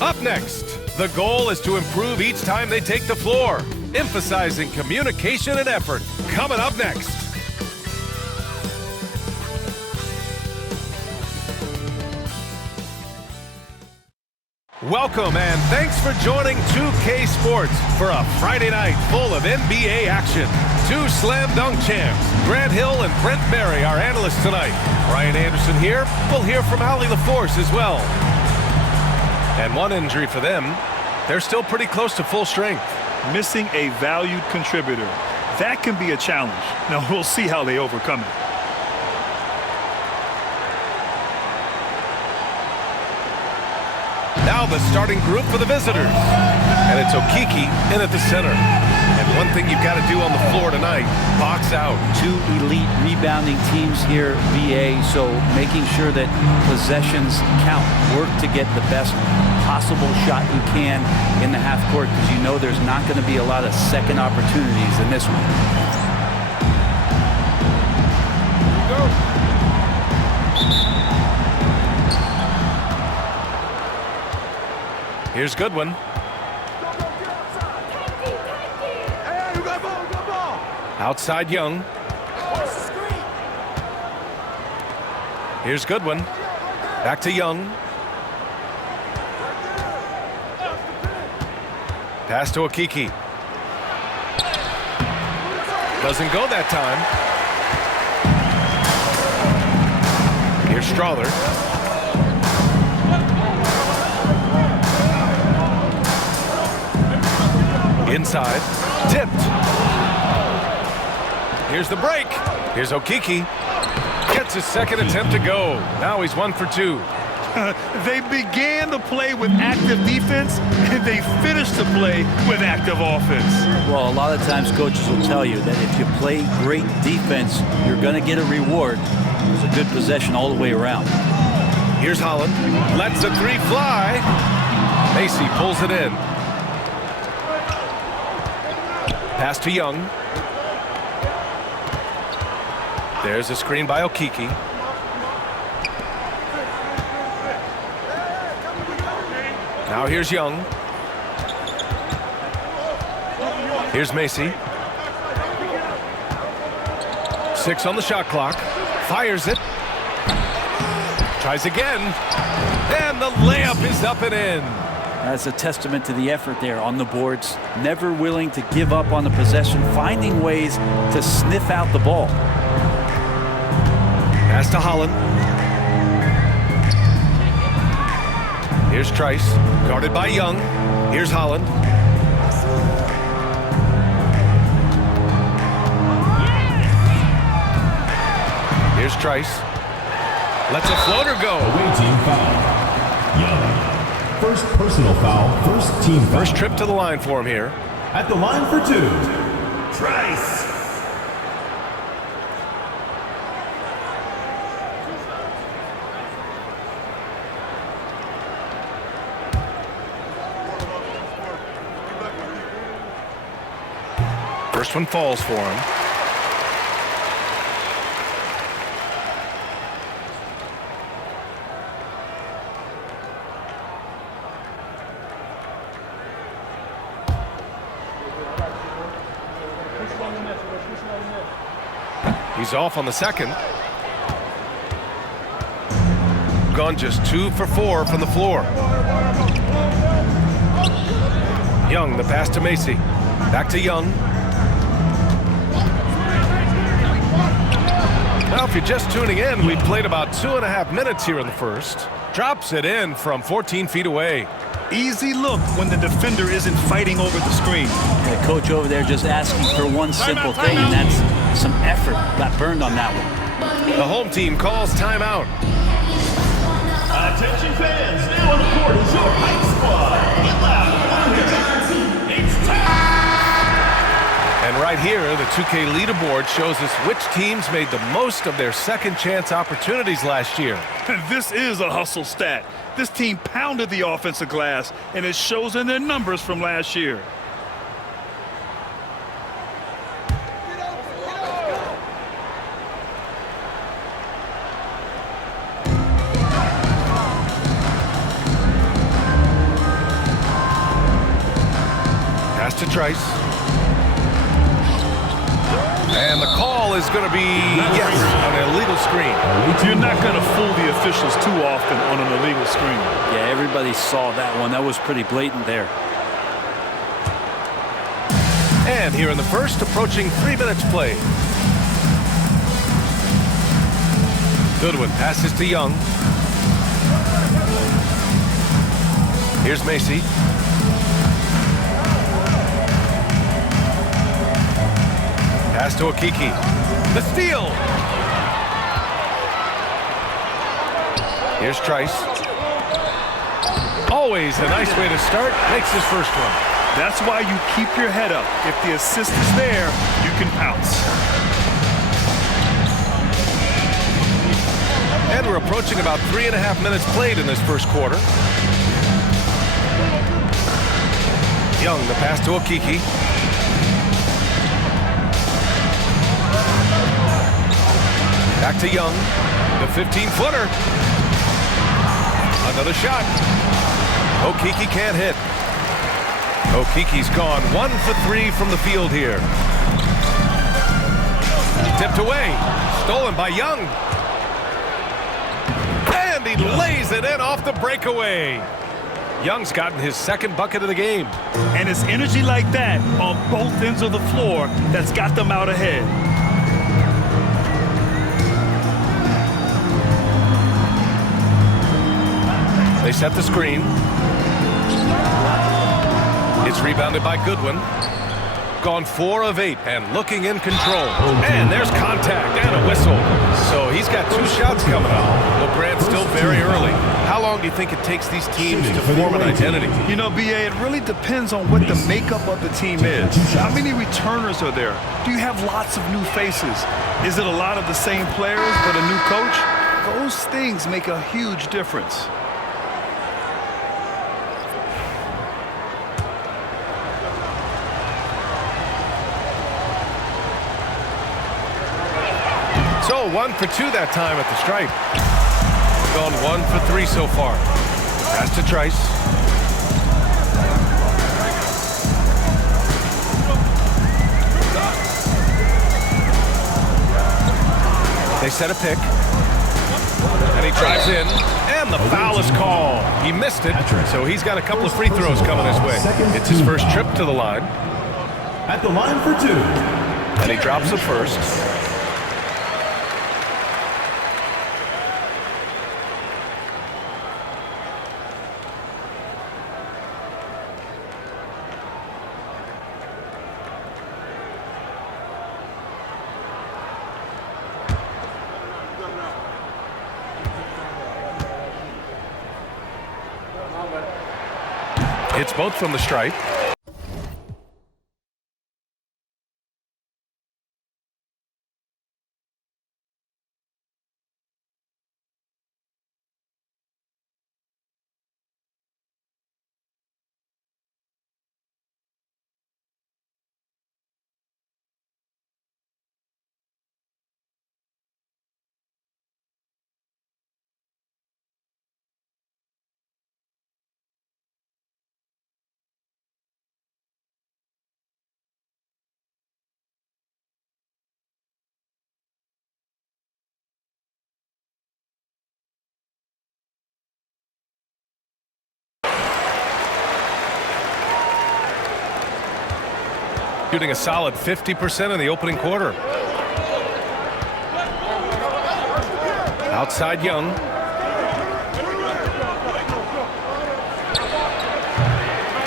Up next, the goal is to improve each time they take the floor, emphasizing communication and effort. Coming up next. Welcome and thanks for joining 2K Sports for a Friday night full of NBA action. Two slam dunk champs, Grant Hill and Brent Berry, our analysts tonight. Brian Anderson here. We'll hear from Allie LaForce as well. And one injury for them, they're still pretty close to full strength. Missing a valued contributor. That can be a challenge. Now we'll see how they overcome it. Now the starting group for the visitors. And it's Okiki in at the center. And one thing you've got to do on the floor tonight, box out. Two elite rebounding teams here, VA, so making sure that possessions count. Work to get the best possible shot you can in the half court, because you know there's not going to be a lot of second opportunities in this one. Go. Here's Goodwin. Outside Young. Here's Goodwin. Back to Young. Pass to Okiki. Doesn't go that time. Here's Strawther. Inside. Tipped. Here's the break. Here's Okiki. Gets his second attempt to go. Now he's 1 for 2. They began the play with active defense, and they finished the play with active offense. Well, a lot of times coaches will tell you that if you play great defense, you're going to get a reward. It was a good possession all the way around. Here's Holland. Lets the three fly. Macy pulls it in. Pass to Young. There's a screen by Okiki. Now here's Young. Here's Macy. 6 on the shot clock. Fires it. Tries again. And the layup is up and in. That's a testament to the effort there on the boards. Never willing to give up on the possession, finding ways to sniff out the ball. Pass to Holland. Here's Trice, guarded by Young. Here's Holland. Here's Trice. Lets a floater go. Away team foul. Young. First personal foul, first team foul. First trip to the line for him here. At the line for 2, Trice. First one falls for him. He's off on the second. Gone just 2 for 4 from the floor. Young, the pass to Macy. Back to Young. Well, if you're just tuning in, we've played about 2.5 minutes here in the first. Drops it in from 14 feet away. Easy look when the defender isn't fighting over the screen. The coach over there just asking for one simple thing, and that's some effort. Got burned on that one. The home team calls timeout. Attention fans, now on the court is your hype squad. Get loud, it's time! And right here, the 2K leaderboard shows us which teams made the most of their second chance opportunities last year. This is a hustle stat. This team pounded the offensive glass, and it shows in their numbers from last year. to Trice. And the call is going to be, yes, an illegal screen. You're not going to fool the officials too often on an illegal screen. Yeah, everybody saw that one. That was pretty blatant there. And here in the first, approaching 3 minutes played. Goodwin passes to Young. Here's Macy. Pass to Okiki. The steal. Here's Trice. Always a nice way to start. Makes his first one. That's why you keep your head up. If the assist is there, you can pounce. And we're approaching about 3.5 minutes played in this first quarter. Young, the pass to Okiki. Back to Young, the 15-footer. Another shot. Okiki can't hit. Okiki's gone 1 for 3 from the field here. Tipped away, stolen by Young. And he lays it in off the breakaway. Young's gotten his second bucket of the game. And it's energy like that on both ends of the floor that's got them out ahead. They set the screen. It's rebounded by Goodwin. Gone 4 of 8 and looking in control. And there's contact and a whistle. So he's got 2 shots coming up. Well, Grant, still very early. How long do you think it takes these teams to form an identity? You know, BA, it really depends on what the makeup of the team is. How many returners are there? Do you have lots of new faces? Is it a lot of the same players but a new coach? Those things make a huge difference. So 1 for 2 that time at the stripe. Gone 1 for 3 so far. Pass to Trice. They set a pick. And he drives in. And the foul is called. He missed it, so he's got a couple of free throws coming his way. It's his first trip to the line. At the line for 2. And he drops the first. It's both from the stripe. Shooting a solid 50% in the opening quarter. Outside Young.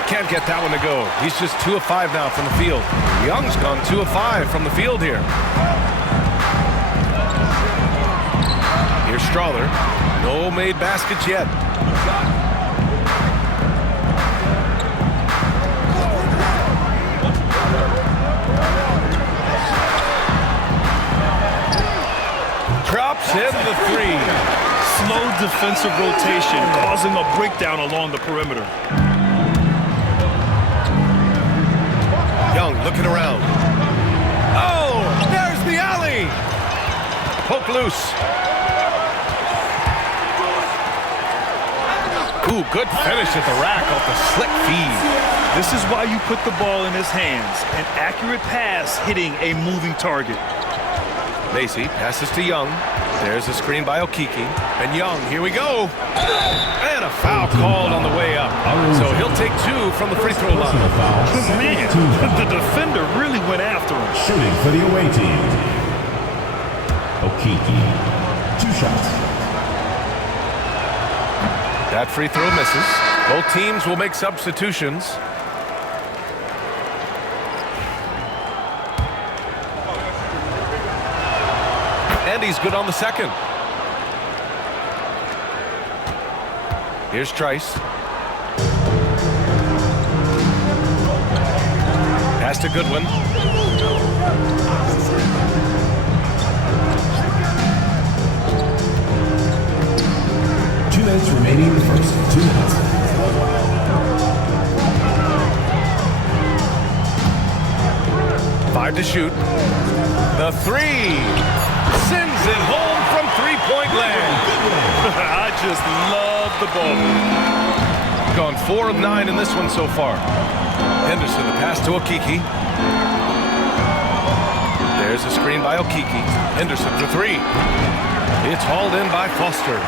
Can't get that one to go. He's just 2 of 5 now from the field. Young's gone 2 of 5 from the field here. Here's Strawther. No made baskets yet. Drops in the 3. Slow defensive rotation causing a breakdown along the perimeter. Young looking around. Oh, there's the alley. Poke loose. Ooh, good finish at the rack off the slick feed. This is why you put the ball in his hands. An accurate pass hitting a moving target. Macy passes to Young. There's a screen by Okiki. And Young, here we go. And a foul called on the way up. So he'll take 2 from the free throw line. Man, the defender really went after him. Shooting for the away team. Okiki. 2 shots. That free throw misses. Both teams will make substitutions. And he's good on the second. Here's Trice. Pass to Goodwin. 2 minutes remaining in the first. 2 minutes. Five to shoot. The 3. Sends it home from three-point land. I just love the ball. Gone 4 of 9 in this one so far. Henderson, the pass to Okiki. There's a screen by Okiki. Henderson for 3. It's hauled in by Foster.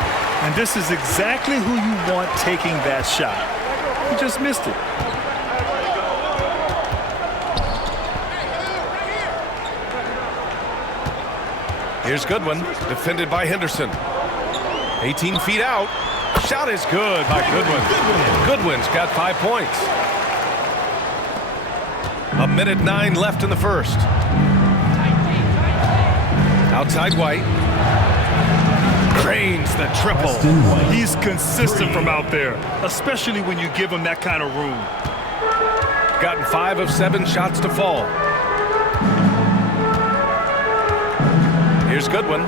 And this is exactly who you want taking that shot. He just missed it. Here's Goodwin, defended by Henderson. 18 feet out. Shot is good by Goodwin. Goodwin's got 5 points. 1:09 left in the first. Outside White. Drains the triple. He's consistent from out there, especially when you give him that kind of room. Gotten 5 of 7 shots to fall. Here's Goodwin.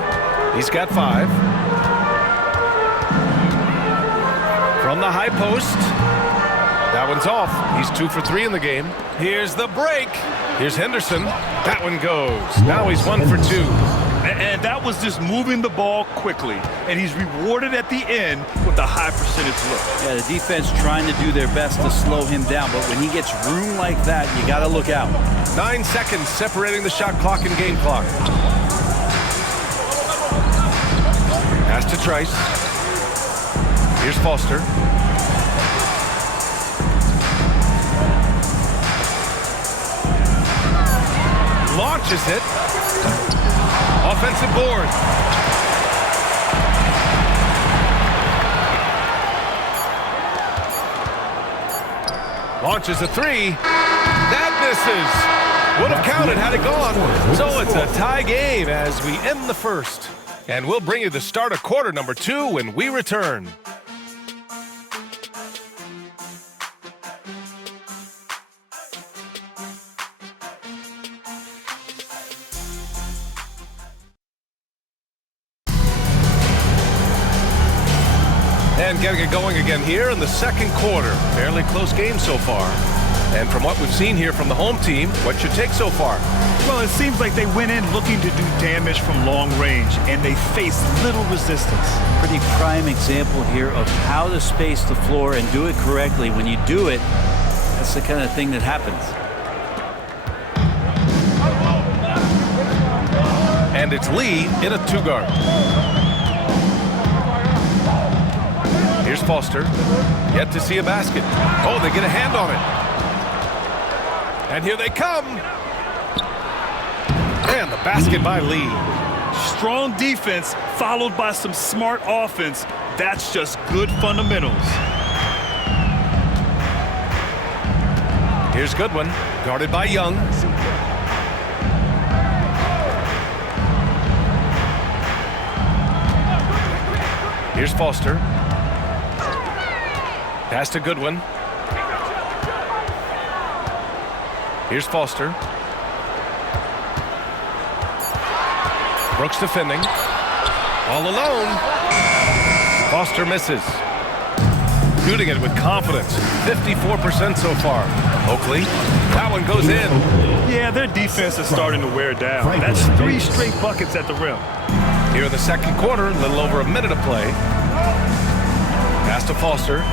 He's got 5. From the high post. That one's off. He's 2 for 3 in the game. Here's the break. Here's Henderson. That one goes. Now he's 1 for 2. And that was just moving the ball quickly. And he's rewarded at the end with a high percentage look. Yeah, the defense trying to do their best to slow him down, but when he gets room like that, you got to look out. 9 seconds separating the shot clock and game clock. Pass to Trice. Here's Foster. Launches it. Offensive board. Launches a 3. That misses. Would have counted had it gone. So it's a tie game as we end the first. And we'll bring you the start of quarter number 2 when we return. And getting it going again here in the second quarter. Fairly close game so far. And from what we've seen here from the home team, what's your take so far? Well, it seems like they went in looking to do damage from long range, and they faced little resistance. Pretty prime example here of how to space the floor and do it correctly. When you do it, that's the kind of thing that happens. And it's Lee in a 2-guard. Here's Foster. Yet to see a basket. Oh, they get a hand on it. And here they come. And the basket by Lee. Strong defense followed by some smart offense. That's just good fundamentals. Here's Goodwin, guarded by Young. Here's Foster. Pass to Goodwin. Here's Foster. Brooks defending. All alone. Foster misses. Shooting it with confidence. 54% so far. Oakley. That one goes in. Yeah, their defense is starting to wear down. That's 3 straight buckets at the rim. Here in the second quarter, a little over a minute of play. Pass to Foster.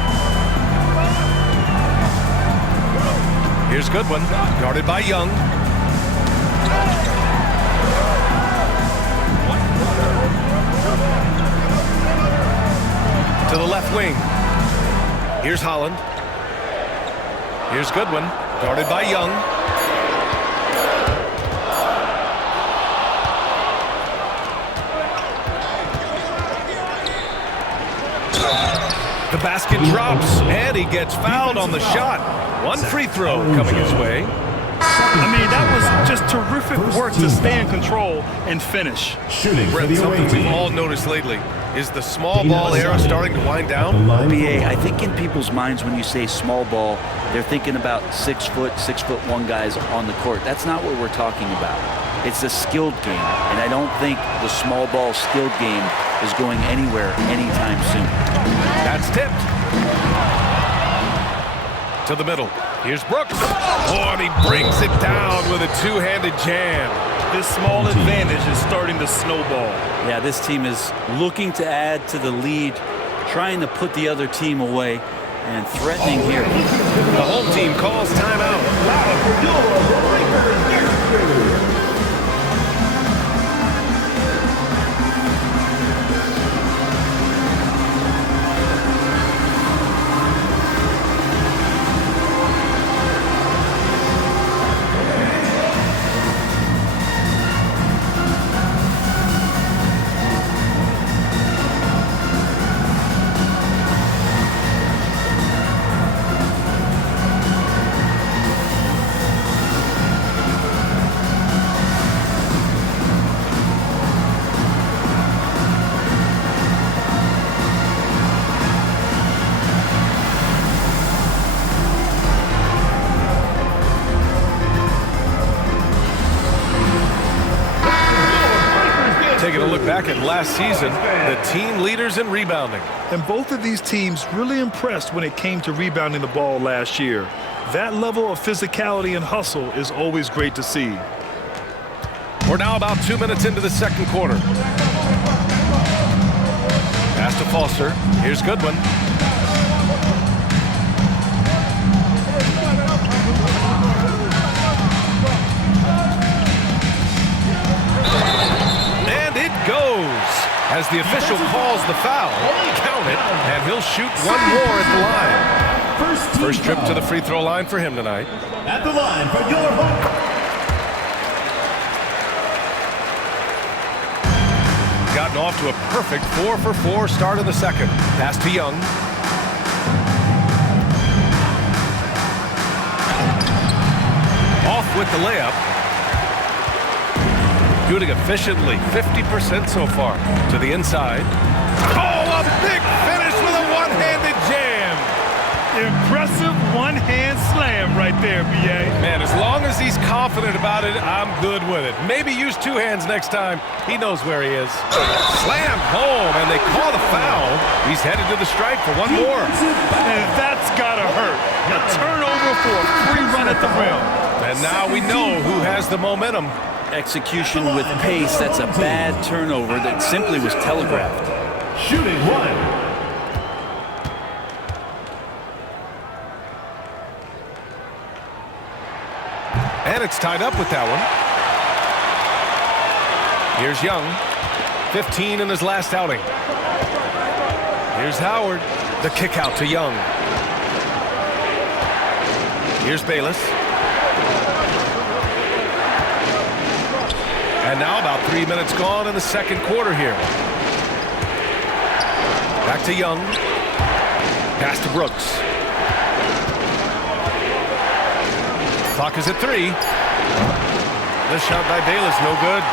Here's Goodwin, guarded by Young. To the left wing. Here's Holland. Here's Goodwin, guarded by Young. The basket drops, and he gets fouled on the shot. One free throw coming his way. I mean, that was just terrific work to stay in control and finish. Shooting for Brett, the something away we've team. all noticed lately. Is the small ball era starting to wind down? BA, I think in people's minds when you say small ball, they're thinking about 6 foot, 6'1" guys on the court. That's not what we're talking about. It's a skilled game, and I don't think the small ball skilled game is going anywhere anytime soon. That's tipped. To the middle. Here's Brooks. Oh, and he brings it down with a two-handed jam. This small advantage is starting to snowball. Yeah, this team is looking to add to the lead, trying to put the other team away, and threatening here. The home team calls timeout. Taking a look back at last season, the team leaders in rebounding. And both of these teams really impressed when it came to rebounding the ball last year. That level of physicality and hustle is always great to see. We're now about 2 minutes into the second quarter. Pass to Foster. Here's Goodwin. And it goes. As the official calls the foul, count it, and he'll shoot one more at the line. First trip to the free throw line for him tonight. At the line for your home. Gotten off to a perfect 4 for 4 start in the second. Pass to Young. Off with the layup. Shooting efficiently, 50% so far. To the inside. Oh, a big finish with a one-handed jam. Impressive one-hand slam right there, B.A. Man, as long as he's confident about it, I'm good with it. Maybe use two hands next time. He knows where he is. Slam home, and they call the foul. He's headed to the stripe for one more. And that's gotta hurt. A turnover for a free run at the rim. And now we know who has the momentum. Execution with pace, that's a bad turnover that simply was telegraphed. Shooting one. And it's tied up with that one. Here's Young. 15 in his last outing. Here's Howard. The kick out to Young. Here's Bayless. And now about 3 minutes gone in the second quarter here. Back to Young. Pass to Brooks. Clock is at 3. This shot by Bayless, no good.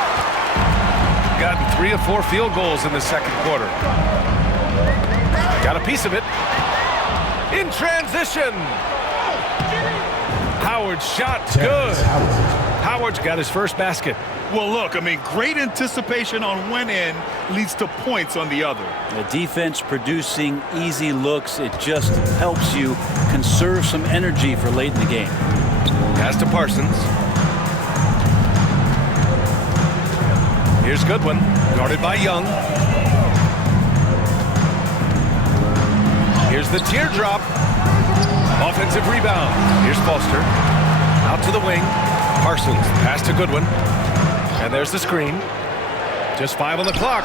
Gotten 3 of 4 field goals in the second quarter. Got a piece of it. In transition. Howard's shot's good. Howard's got his first basket. Well, look, I mean, great anticipation on one end leads to points on the other. The defense producing easy looks. It just helps you conserve some energy for late in the game. Pass to Parsons. Here's Goodwin, guarded by Young. Here's the teardrop. Offensive rebound. Here's Foster. Out to the wing. Parsons, pass to Goodwin. And there's the screen. Just 5 on the clock.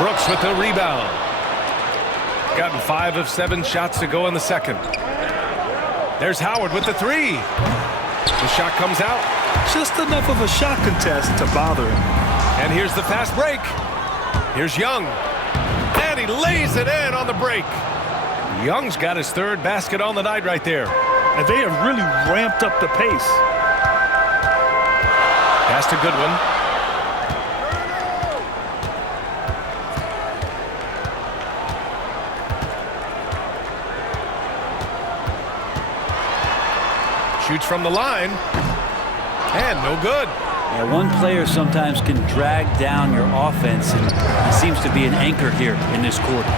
Brooks with the rebound. Gotten 5 of 7 shots to go in the second. There's Howard with the 3. The shot comes out. Just enough of a shot contest to bother him. And here's the fast break. Here's Young. And he lays it in on the break. Young's got his 3rd basket on the night right there. And they have really ramped up the pace. Pass to Goodwin. Shoots from the line. And no good. Yeah, one player sometimes can drag down your offense, and he seems to be an anchor here in this quarter.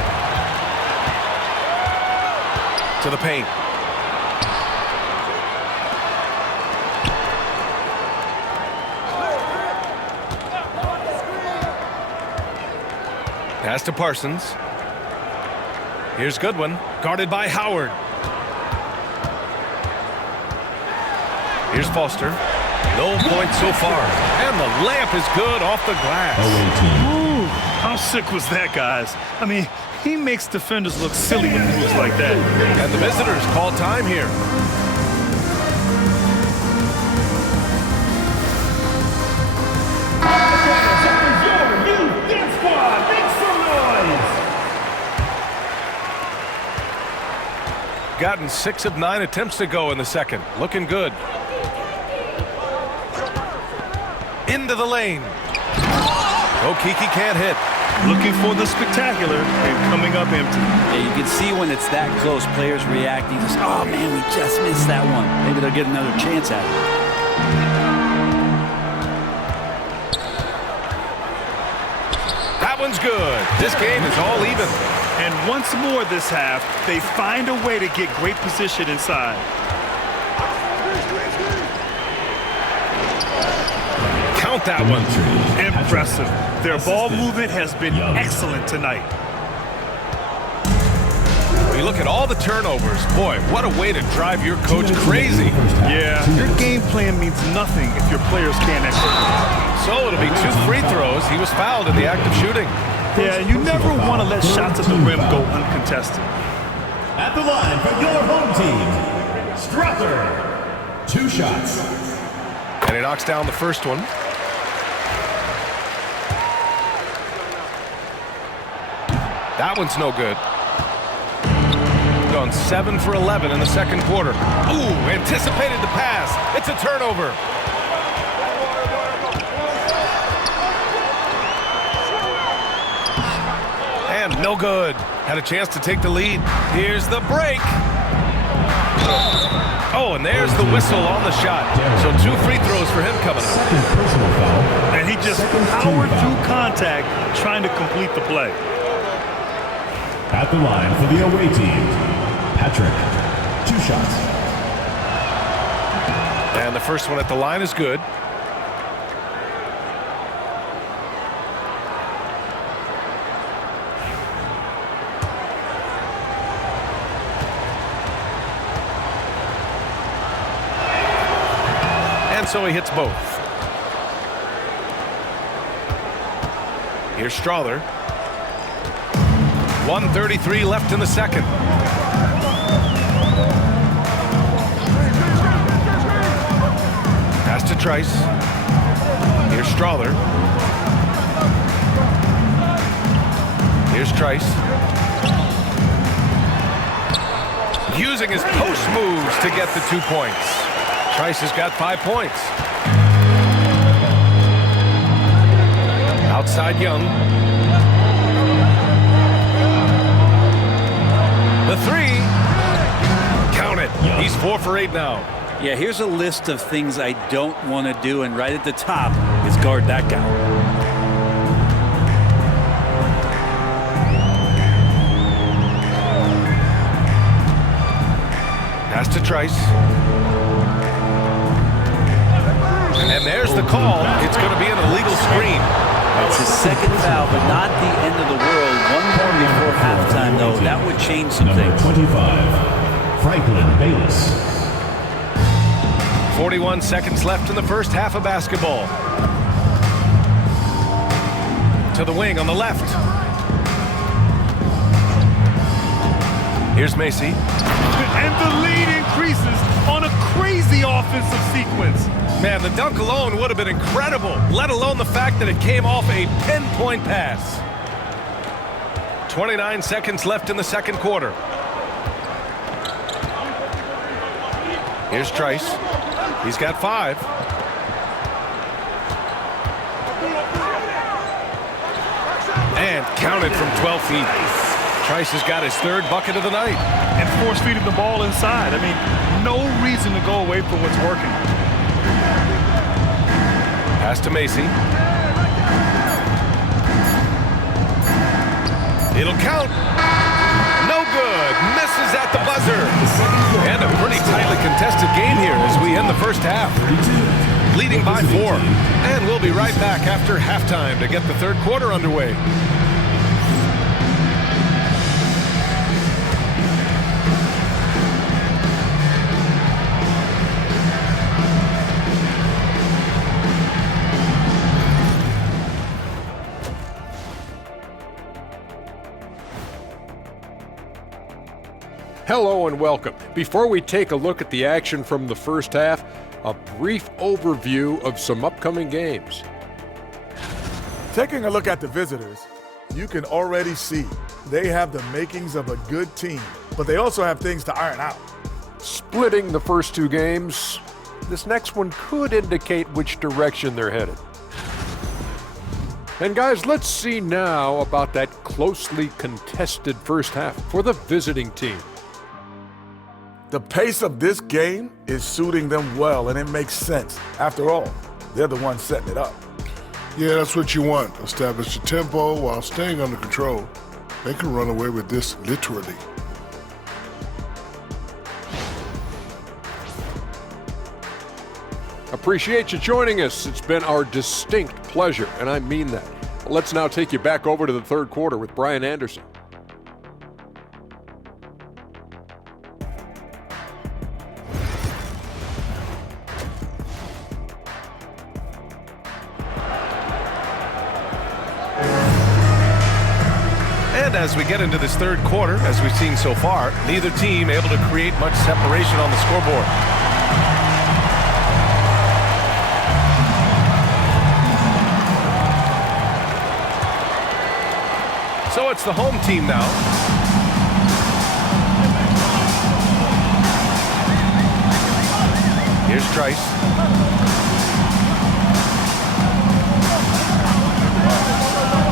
To the paint. Pass to Parsons. Here's Goodwin, guarded by Howard. Here's Foster. No points so far. And the layup is good off the glass. Ooh, how sick was that, guys? I mean, he makes defenders look silly with moves like that. And the visitors call time here. Gotten 6 of 9 attempts to go in the second. Looking good. Into the lane. Okeke can't hit. Looking for the spectacular and coming up empty. Yeah, you can see when it's that close, players reacting. Just, oh, man, we just missed that one. Maybe they'll get another chance at it. That one's good. This game is all even. And once more this half, they find a way to get great position inside. Count that one. Impressive. Their ball movement has been excellent tonight. We look at all the turnovers. Boy, what a way to drive your coach crazy. Yeah, your game plan means nothing if your players can't execute. So it'll be 2 free throws. He was fouled in the act of shooting. Yeah, you never want to let shots at the rim go uncontested. At the line for your home team, Strother. 2 shots. And he knocks down the first one. That one's no good. Gone 7 for 11 in the second quarter. Ooh, anticipated the pass. It's a turnover. And no good. Had a chance to take the lead. Here's the break. Oh, and there's the whistle on the shot. So 2 free throws for him coming up. Second personal foul. And he just powered through contact trying to complete the play. At the line for the away team, Patrick. 2 shots. And the first one at the line is good. And so he hits both. Here's Strother. 1:33 left in the second. Pass to Trice. Here's Strother. Here's Trice. Using his post moves to get the 2 points. Trice has got 5 points. Outside Young. The 3. Count it. He's 4 for 8 now. Yeah, here's a list of things I don't want to do, and right at the top is guard that guy. Pass to Trice. And there's the call. It's going to be an illegal screen. It's his second foul, but not the end of the world. One more before halftime, though. That would change some Number things. 25, Franklin Bayless. 41 seconds left in the first half of basketball. To the wing on the left. Here's Macy. And the lead increases on a crazy offensive sequence. Man, the dunk alone would have been incredible, let alone the fact that it came off a pinpoint pass. 29 seconds left in the second quarter. Here's Trice. He's got 5. And counted from 12 feet. Trice has got his 3rd bucket of the night. And force-feeding the ball inside. I mean, no reason to go away from what's working. Pass to Macy. It'll count. No good. Misses at the buzzer. And a pretty tightly contested game here as we end the first half. Leading by 4. And we'll be right back after halftime to get the third quarter underway. Hello and welcome. Before we take a look at the action from the first half, a brief overview of some upcoming games. Taking a look at the visitors, you can already see they have the makings of a good team, but they also have things to iron out. Splitting the first 2 games, this next one could indicate which direction they're headed. And guys, let's see now about that closely contested first half for the visiting team. The pace of this game is suiting them well, and it makes sense. After all, they're the ones setting it up. Yeah, that's what you want. Establish the tempo while staying under control. They can run away with this literally. Appreciate you joining us. It's been our distinct pleasure, and I mean that. Let's now take you back over to the third quarter with Brian Anderson. And as we get into this third quarter, as we've seen so far, neither team able to create much separation on the scoreboard. So it's the home team now. Here's Trice.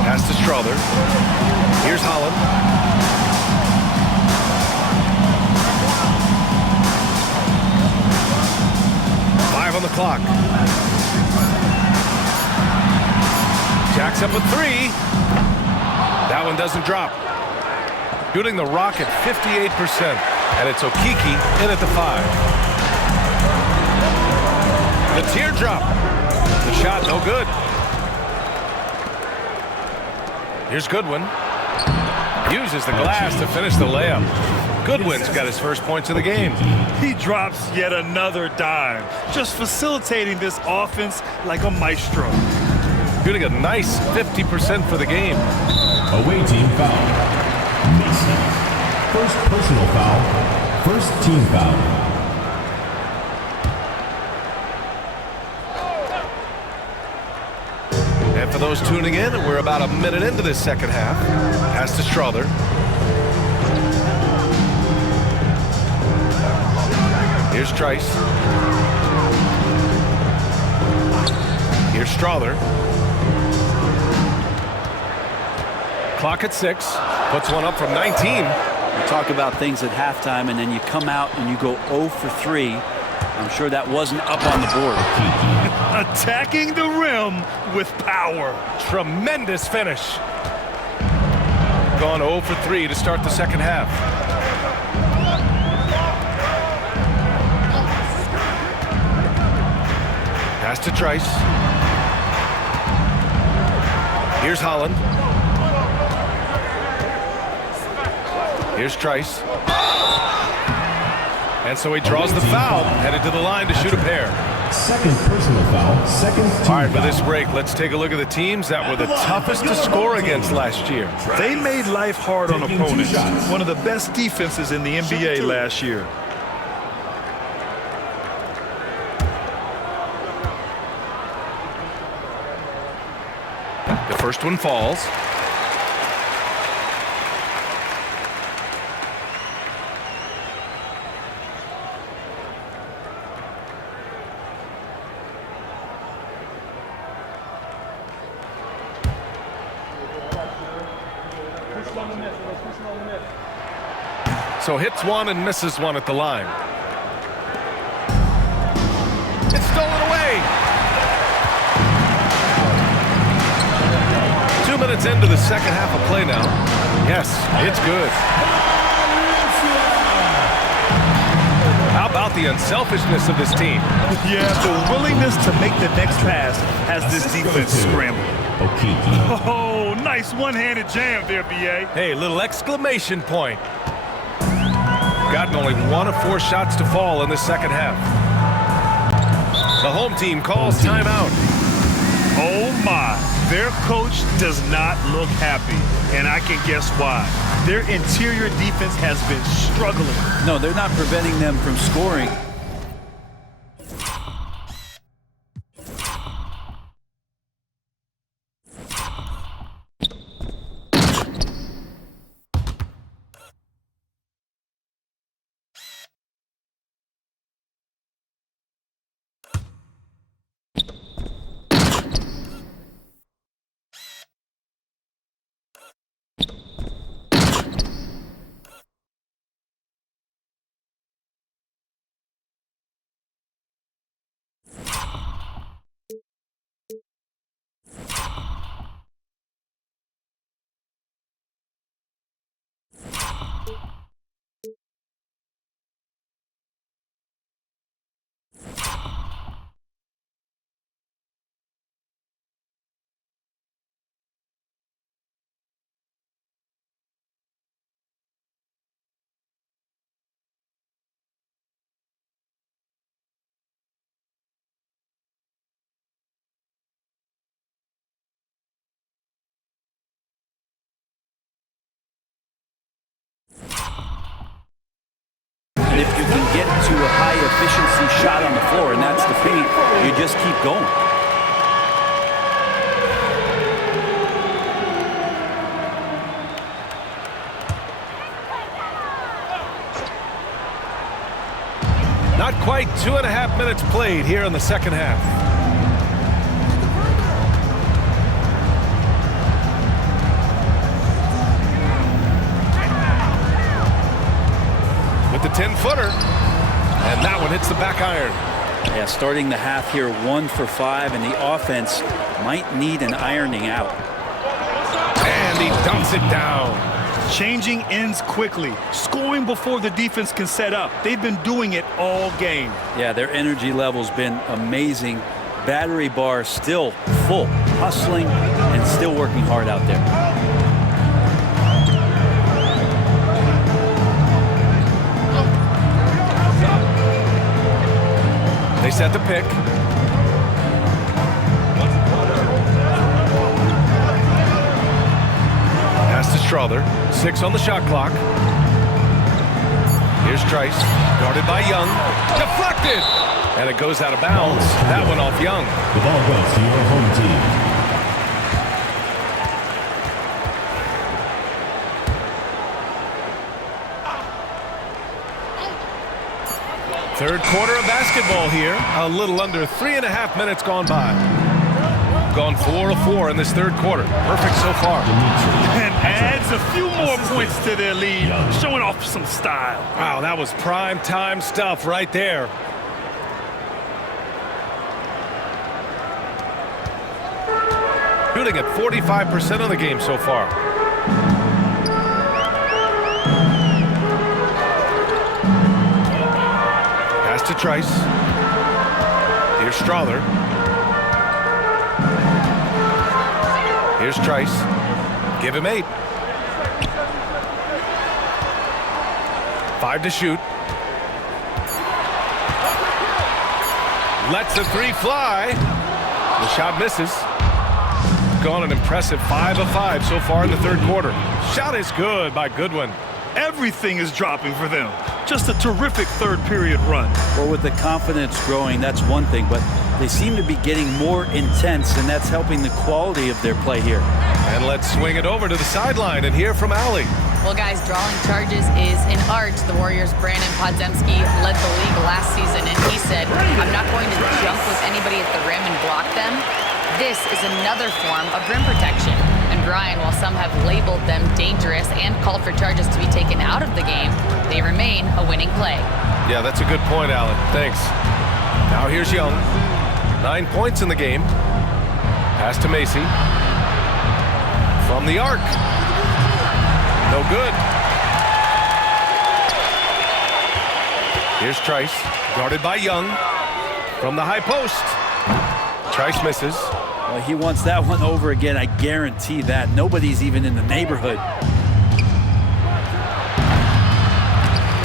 Pass to Strother. Here's Holland. 5 on the clock. Jacks up a 3. That one doesn't drop. Shooting the rock at 58%. And it's Okiki in at the 5. The teardrop. The shot no good. Here's Goodwin. Uses the glass to finish the layup. Goodwin's got his first points of the game. He drops yet another dime, just facilitating this offense like a maestro. Shooting a nice 50% for the game. Away team foul. Mason. First personal foul. First team foul. And for those tuning in, we're about a minute into this second half. Pass to Strother. Here's Trice. Here's Strother. Clock at 6. Puts one up from 19. You talk about things at halftime, and then you come out and you go 0 for 3. I'm sure that wasn't up on the board. Attacking the rim with power. Tremendous finish. Gone 0 for 3 to start the second half. Pass to Trice. Here's Holland. Here's Trice. And so he draws the foul, headed to the line to shoot a pair. Second personal foul, second team All right, for foul. this break, let's take a look at the teams that were the toughest to score against last year. They made life hard on Taking 2 opponents. shots. One of the best defenses in the NBA last year. The first one falls. So hits one and misses one at the line. It's stolen away. 2 minutes into the second half of play now. Yes, it's good. How about the unselfishness of this team? Yeah, the willingness to make the next pass has this defense scrambled. Okiki. Oh, nice one-handed jam there, B.A. Hey, little exclamation point. Gotten only 1 of 4 shots to fall in the second half. The home team calls timeout. Oh, my. Their coach does not look happy, and I can guess why. Their interior defense has been struggling. No, they're not preventing them from scoring. And if you can get to a high-efficiency shot on the floor, and that's the paint, you just keep going. Not quite 2.5 minutes played here in the second half. With the 10-footer, and that one hits the back iron. Yeah, starting the half here 1 for 5, and the offense might need an ironing out. And he dumps it down. Changing ends quickly, scoring before the defense can set up. They've been doing it all game. Yeah, their energy level's been amazing. Battery bar still full, hustling and still working hard out there. They set the pick. Pass to Strother. 6 on the shot clock. Here's Trice. Guarded by Young. Deflected! And it goes out of bounds. That one off Young. The ball goes to your home team. Third quarter of basketball here. A little under 3.5 minutes gone by. Gone 4 of 4 in this third quarter. Perfect so far. And adds a few more points to their lead, showing off some style. Wow, that was prime time stuff right there. Shooting at 45% of the game so far. Pass to Trice. Here's Strother. Here's Trice. Give him 8. 5 to shoot. Lets the three fly. The shot misses. Gone an impressive 5 of 5 so far in the third quarter. Shot is good by Goodwin. Everything is dropping for them. Just a terrific third period run. Well, with the confidence growing, that's one thing, but they seem to be getting more intense, and that's helping the quality of their play here. And let's swing it over to the sideline and hear from Allie. Well, guys, drawing charges is an art. The Warriors' Brandon Podziemski led the league last season, and he said, I'm not going to jump with anybody at the rim and block them. This is another form of rim protection. And Brian, while some have labeled them dangerous and called for charges to be taken out of the game, they remain a winning play. Yeah, that's a good point, Allen. Thanks. Now here's Young. 9 points in the game. Pass to Macy. From the arc. No good. Here's Trice. Guarded by Young. From the high post. Trice misses. Well, he wants that one over again. I guarantee that. Nobody's even in the neighborhood.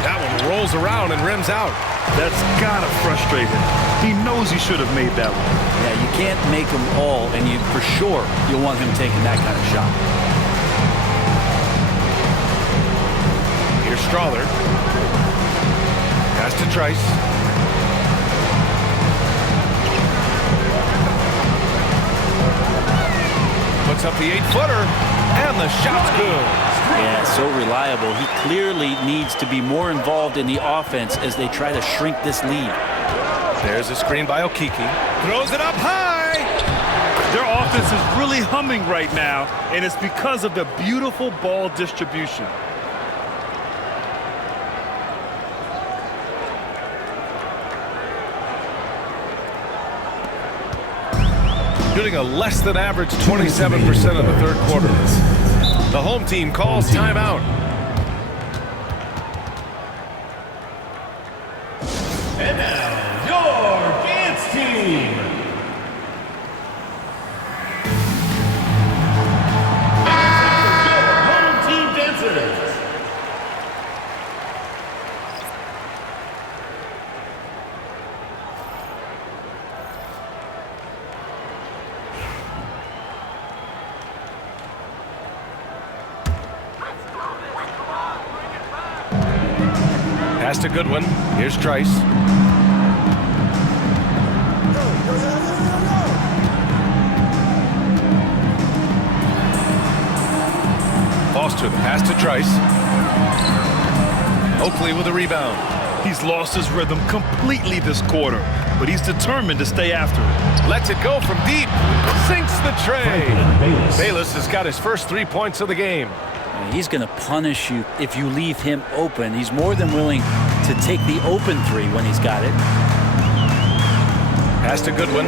That one rolls around and rims out. That's gotta frustrate him. He knows he should have made that one. Yeah, you can't make them all, and you for sure you'll want him taking that kind of shot. Here's Strawther. Pass to Trice. Puts up the 8-footer, and the shot's good. Yeah, so reliable. He clearly needs to be more involved in the offense as they try to shrink this lead. There's a screen by Okiki. Throws it up high. Their offense is really humming right now, and it's because of the beautiful ball distribution. Shooting a less than average 27% in the third quarter. The home team calls timeout. And now, your dance team. Your home team dancers. Pass to Goodwin. Here's Trice. Foster, the pass to Trice. Oakley with a rebound. He's lost his rhythm completely this quarter, but he's determined to stay after it. Lets it go from deep. Sinks the tray. Bayless has got his first 3 points of the game. He's going to punish you if you leave him open. He's more than willing to take the open three when he's got it. Pass to Goodwin.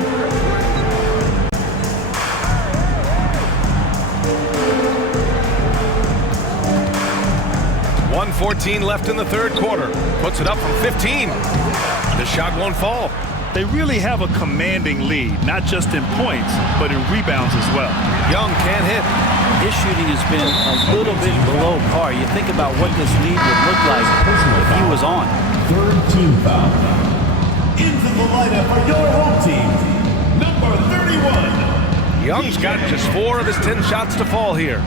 .114 left in the third quarter. Puts it up from 15. The shot won't fall. They really have a commanding lead, not just in points, but in rebounds as well. Young can't hit. His shooting has been a little bit below par. You think about what this lead would look like if he was on. Third team foul. Into the lineup for your home team, number 31. Young's got just 4 of his 10 shots to fall here.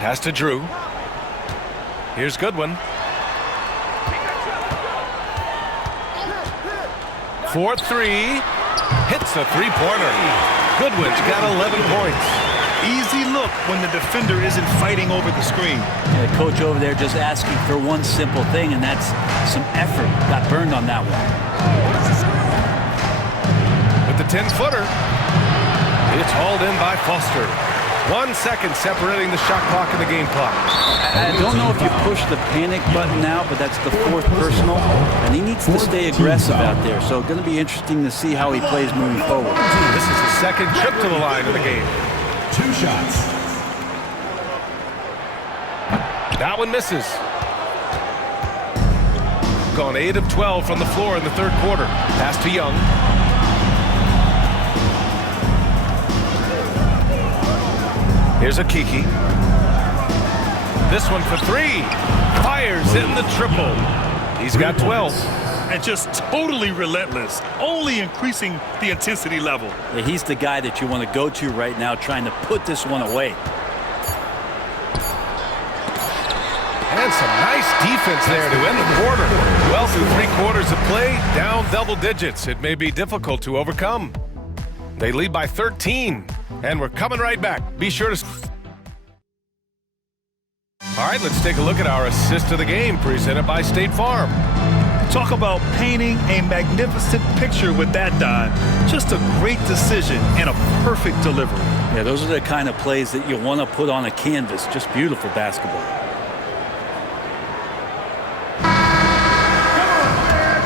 Pass to Drew. Here's Goodwin. 4-3. Hits a three-pointer. Goodwin's got 11 points. Easy look when the defender isn't fighting over the screen. The coach over there just asking for one simple thing, and that's some effort. Got burned on that one. With the 10-footer, it's hauled in by Foster. 1 second separating the shot clock and the game clock. I don't know if you push the panic button now, but that's the 4th personal, and he needs to stay aggressive out there. So it's going to be interesting to see how he plays moving forward. This is the second trip to the line of the game. 2 shots. That one misses. Gone 8 of 12 from the floor in the third quarter. Pass to Young. Here's Okiki. This one for 3. Fires in the triple. He's got 12. and just totally relentless, only increasing the intensity level. Yeah, he's the guy that you want to go to right now, trying to put this one away. And some nice defense there to end the quarter. Well, through 3 quarters of play, down double digits. It may be difficult to overcome. They lead by 13, and we're coming right back. Be sure to... All right, let's take a look at our assist of the game, presented by State Farm. Talk about painting a magnificent picture with that dive. Just a great decision and a perfect delivery. Yeah, those are the kind of plays that you want to put on a canvas. Just beautiful basketball.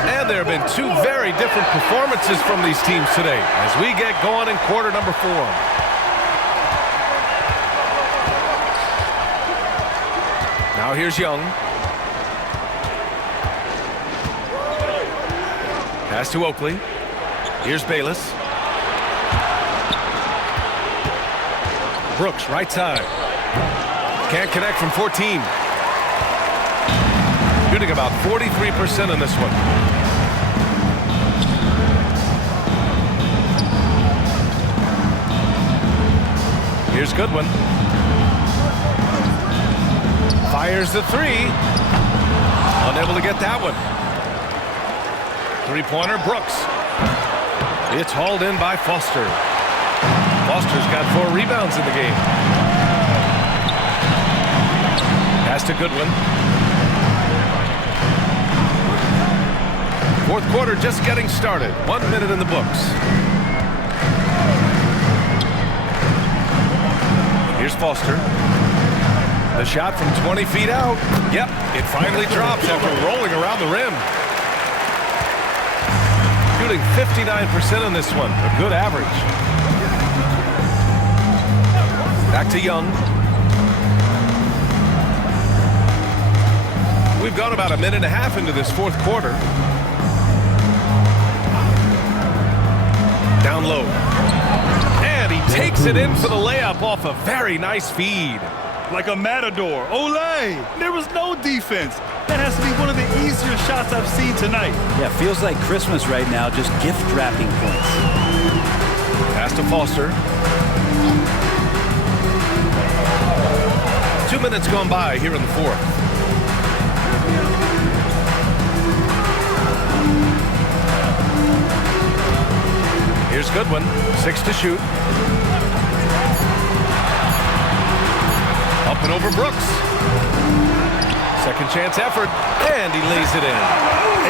And there have been 2 very different performances from these teams today as we get going in quarter number 4. Now here's Young. Pass to Oakley. Here's Bayless. Brooks, right side. Can't connect from 14. Shooting about 43% on this one. Here's Goodwin. Fires the 3. Unable to get that one. 3-pointer, Brooks. It's hauled in by Foster. Foster's got 4 rebounds in the game. Pass to Goodwin. 4th quarter just getting started. 1 minute in the books. Here's Foster. The shot from 20 feet out. Yep, it finally drops after rolling around the rim. Shooting 59% on this one, a good average. Back to Young. We've gone about 1.5 minutes into this 4th quarter. Down low. And he takes it in for the layup off a very nice feed. Like a matador. Olay! There was no defense. That has to be one of the easier shots I've seen tonight. Yeah, feels like Christmas right now, just gift wrapping points. Pass to Foster. 2 minutes gone by here in the 4th. Here's Goodwin, 6 to shoot. Up and over Brooks. Second chance effort, and he lays it in.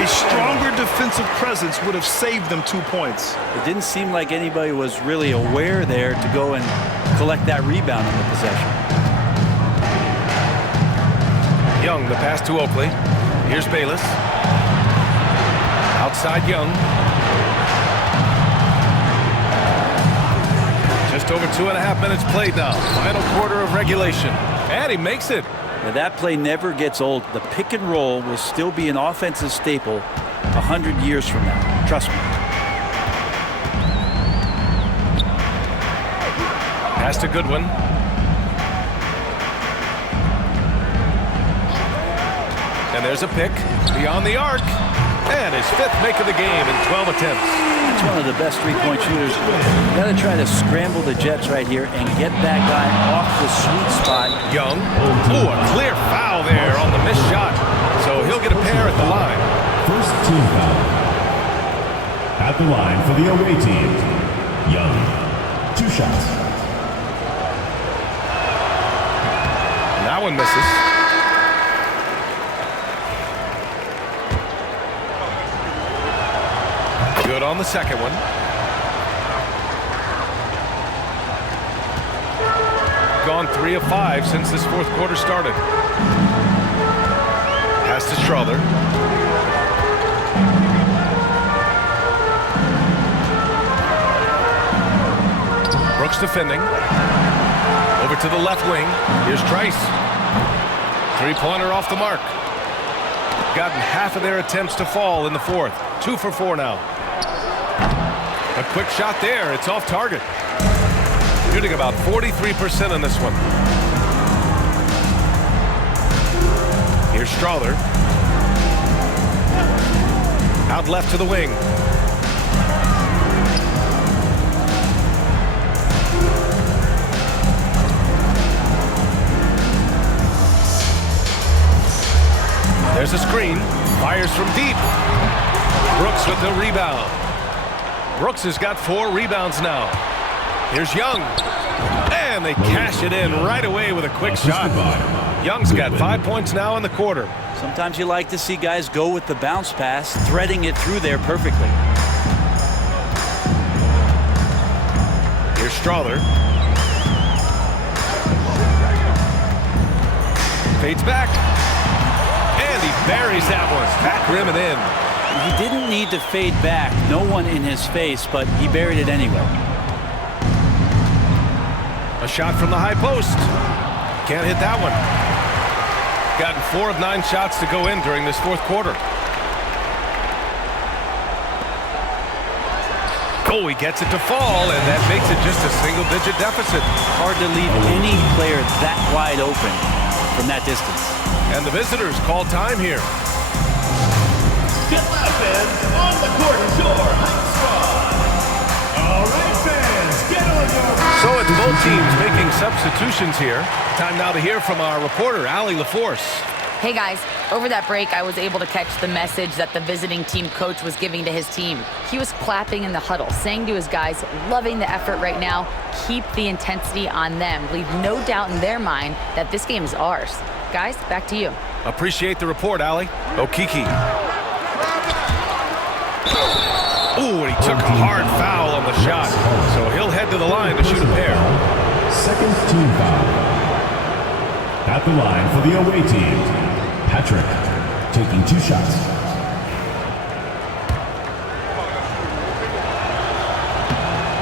A stronger defensive presence would have saved them 2 points. It didn't seem like anybody was really aware there to go and collect that rebound in the possession. Young, the pass to Oakley. Here's Bayless. Outside Young. Just over 2.5 minutes played now. Final quarter of regulation. And he makes it. Now that play never gets old. The pick and roll will still be an offensive staple 100 years from now. Trust me. Pass to Goodwin. And there's a pick beyond the arc. And his 5th make of the game in 12 attempts. It's one of the best 3-point shooters. You got to try to scramble the Jets right here and get that guy off the sweet spot. Young. Ooh, a clear foul there on the missed shot. So he'll get a pair at the line. First team foul. At the line for the away team, Young. 2 shots. That one misses. Good on the second one. Gone 3 of 5 since this 4th quarter started. Pass to Strother. Brooks defending. Over to the left wing. Here's Trice. 3-pointer off the mark. Gotten half of their attempts to fall in the 4th. 2 for 4 now. A quick shot there. It's off target. Shooting about 43% on this one. Here's Strother. Out left to the wing. There's a screen. Fires from deep. Brooks with the rebound. Brooks has got 4 rebounds now. Here's Young. And they cash it in right away with a quick shot. Young's got 5 points now in the quarter. Sometimes you like to see guys go with the bounce pass, threading it through there perfectly. Here's Strother. Fades back. And he buries that one. Back rim and in. He didn't need to fade back. No one in his face, but he buried it anyway. A shot from the high post. Can't hit that one. Gotten 4 of 9 shots to go in during this fourth quarter. Oh, he gets it to fall, and that makes it just a single-digit deficit. Hard to leave any player that wide open from that distance. And the visitors call time here. Get loud, fans. On the court is your hype squad. All right, fans, get on your... So it's both teams making substitutions here. Time now to hear from our reporter, Allie LaForce. Hey guys, over that break, I was able to catch the message that the visiting team coach was giving to his team. He was clapping in the huddle, saying to his guys, loving the effort right now, keep the intensity on them. Leave no doubt in their mind that this game is ours. Guys, back to you. Appreciate the report, Allie. Okiki. Ooh, and he took a hard foul on the shot. So he'll head to the line to shoot a pair. Second team foul. At the line for the away team, Patrick taking 2 shots.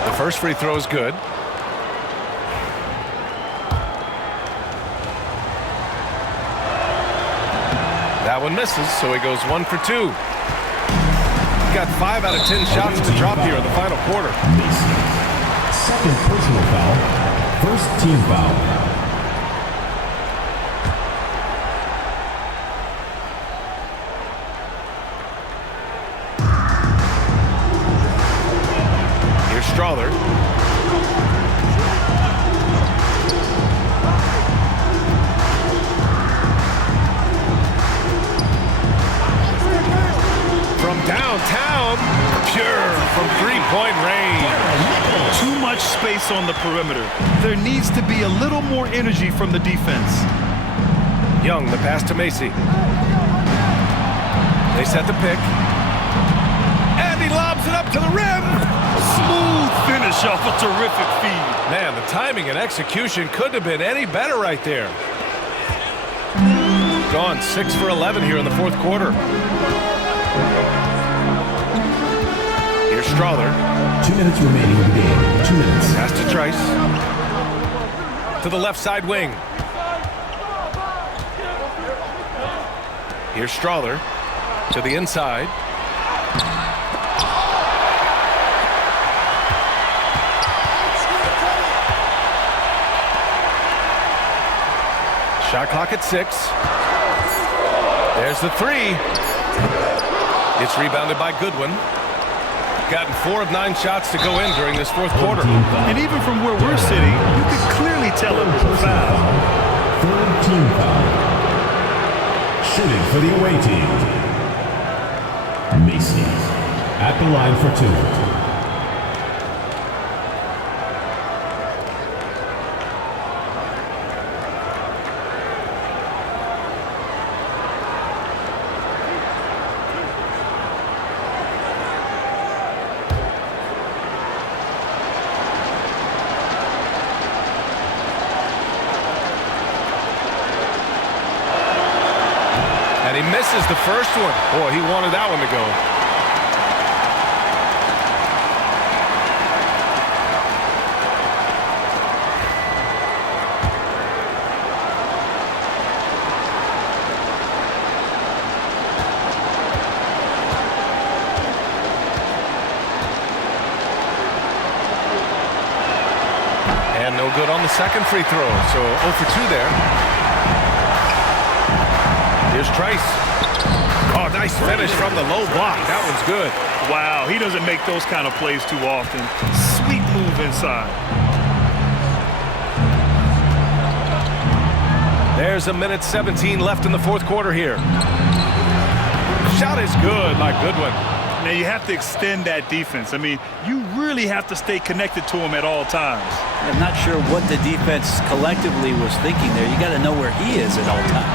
The first free throw is good. That one misses, so he goes 1 for 2. He got 5 out of 10 shots to drop here in the final quarter. Mason. Second personal foul. First team foul. Strother. From downtown, pure from three-point range. Too much space on the perimeter. There needs to be a little more energy from the defense. Young, the pass to Macy. They set the pick. And he lobs it up to the rim. Smooth finish off a terrific feed. Man, the timing and execution couldn't have been any better right there. Gone 6 for 11 here in the fourth quarter. Here's Strother. 2 minutes remaining in the game. 2 minutes. Pass to Trice. To the left side wing. Here's Strother. To the inside. Shot clock at 6. There's the 3. It's rebounded by Goodwin. Gotten 4 of 9 shots to go in during this fourth quarter. And even from where we're sitting, you can clearly tell it was a foul. Third team foul. Shooting for the away team, Macy at the line for 2. And he misses the first one. Boy, he wanted that one to go. And no good on the second free throw. So 0 for 2 there. Here's Trice. Oh, nice finish from the low block. That one's good. Wow, he doesn't make those kind of plays too often. Sweet move inside. There's a minute 17 left in the fourth quarter here. Shot is good by Goodwin. Now you have to extend that defense. I mean, you really have to stay connected to him at all times. I'm not sure what the defense collectively was thinking there. You got to know where he is at all times.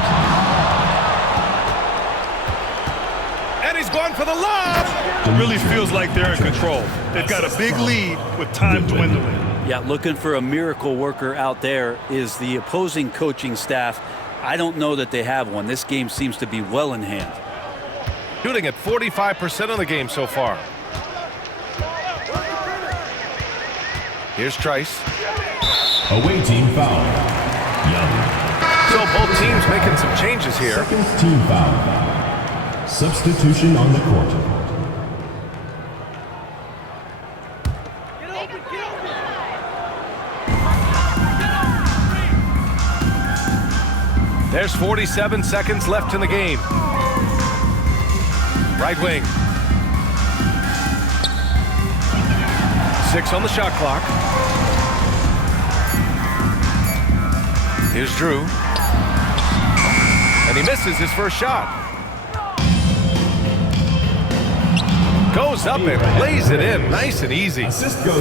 And he's going for the lob. It really feels like they're in control. They've got a big lead with time dwindling. Yeah, looking for a miracle worker out there is the opposing coaching staff. I don't know that they have one. This game seems to be well in hand. Shooting at 45% of the game so far. Here's Trice. Away team foul. Young. So both teams making some changes here. Second team foul. Substitution on the court. There's 47 seconds left in the game. Right wing. 6 on the shot clock. Here's Drew. And he misses his first shot. Goes up and lays it in nice and easy.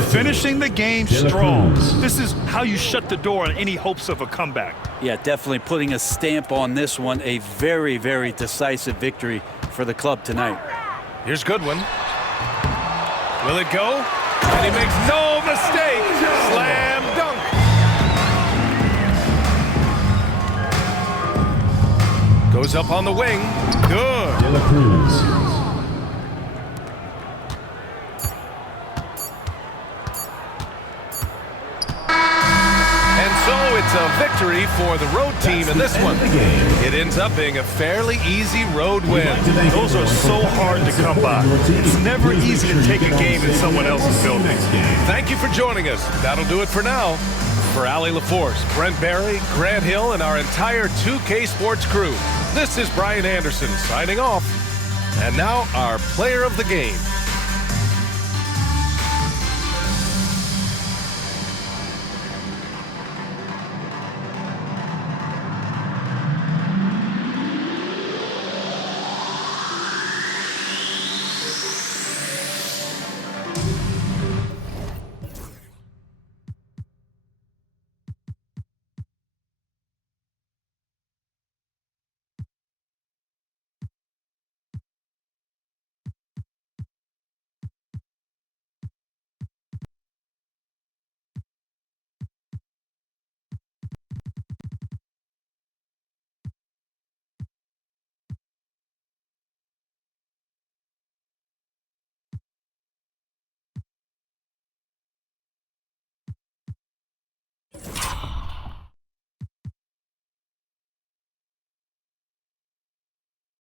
Finishing the game strong. This is how you shut the door on any hopes of a comeback. Yeah, definitely putting a stamp on this one. A very, very decisive victory for the club tonight. Here's Goodwin. Will it go? And he makes no mistake. Slam dunk. Goes up on the wing. Good. De La Cruz. It's a victory for the road team in this one. It ends up being a fairly easy road win. Those are so hard to come by. It's never easy to take a game in someone else's building. Thank you for joining us. That'll do it for now. For Allie LaForce, Brent Barry, Grant Hill, and our entire 2K Sports crew, this is Brian Anderson signing off. And now our player of the game.